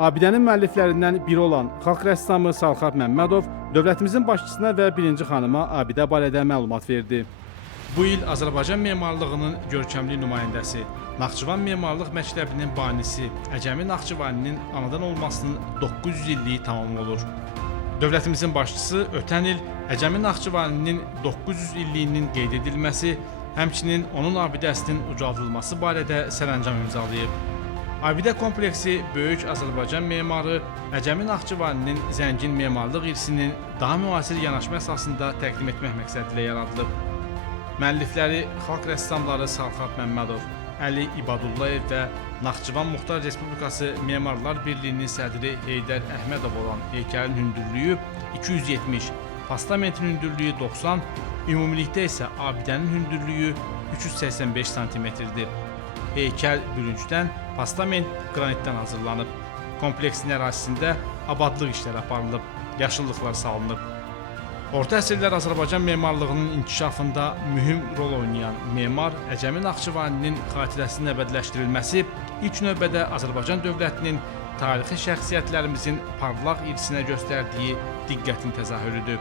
Abidənin müəlliflərindən biri olan xalq rəssamı Salxab Məmmədov dövlətimizin başçısına və birinci xanıma abidə barədə məlumat verdi. Bu il Azərbaycan memarlığının görkəmli nümayəndəsi, Naxçıvan Memarlıq Məktəbinin banisi Əcəmi Naxçıvaninin anadan olmasının 900 illiyi tamam olur. Dövlətimizin başçısı ötən il Əcəmi Naxçıvaninin 900 illiyinin qeyd edilməsi, həmçinin onun abidəsinin ucaldılması barədə sərəncam imzalayıb. Abidə kompleksi Böyük Azərbaycan memarı Əcəmi Naxçıvaninin zəngin memarlıq irsinin daha müasir yanaşma əsasında təqdim etmək məqsədilə yaradılıb. Müəllifləri xalq rəssamları Salxab Məmmədov, Əli İbadullayev və Naxçıvan Muxtar Respublikası Memarlar Birliyinin sədri Heydər Əhmədov olan heykəlin hündürlüyü 270, postamentin hündürlüyü 90, ümumilikdə isə abidənin hündürlüyü 385 cm-dir. Heykəl bürüncdən, postament qranitdən hazırlanıb. Kompleksin ərazisində abadlıq işləri aparılıb, yaşıllıqlar salınıb. Orta əsrlər Azərbaycan memarlığının inkişafında mühüm rol oynayan memar Əcəmi Naxçıvaninin xatirəsinin əbədiləşdirilməsi ilk növbədə Azərbaycan dövlətinin tarixi şəxsiyyətlərimizin parlaq irsinə göstərdiyi diqqətin təzahürüdür.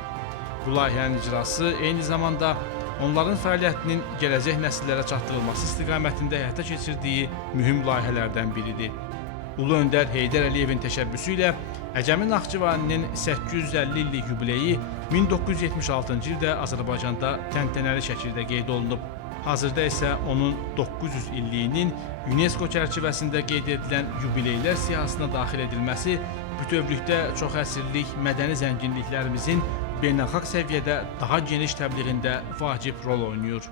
Bu layihənin icrası eyni zamanda onların fəaliyyətinin gələcək nəsillərə çatdırılması istiqamətində həyata keçirdiyi mühüm layihələrdən biridir. Ulu öndər Heydər Əliyevin təşəbbüsü ilə Əcəmi Naxçıvaninin 850 illik yubileyi 1976-cı ildə Azərbaycanda təntənəli şəkildə qeyd olunub. Hazırda isə onun 900 illiyinin UNESCO çərçivəsində qeyd edilən yubileylər siyahısına daxil edilməsi bütövlükdə çox əsrlik mədəni zənginliklərimizin beynəlxalq səviyyədə daha geniş təbliğində vacib rol oynayır.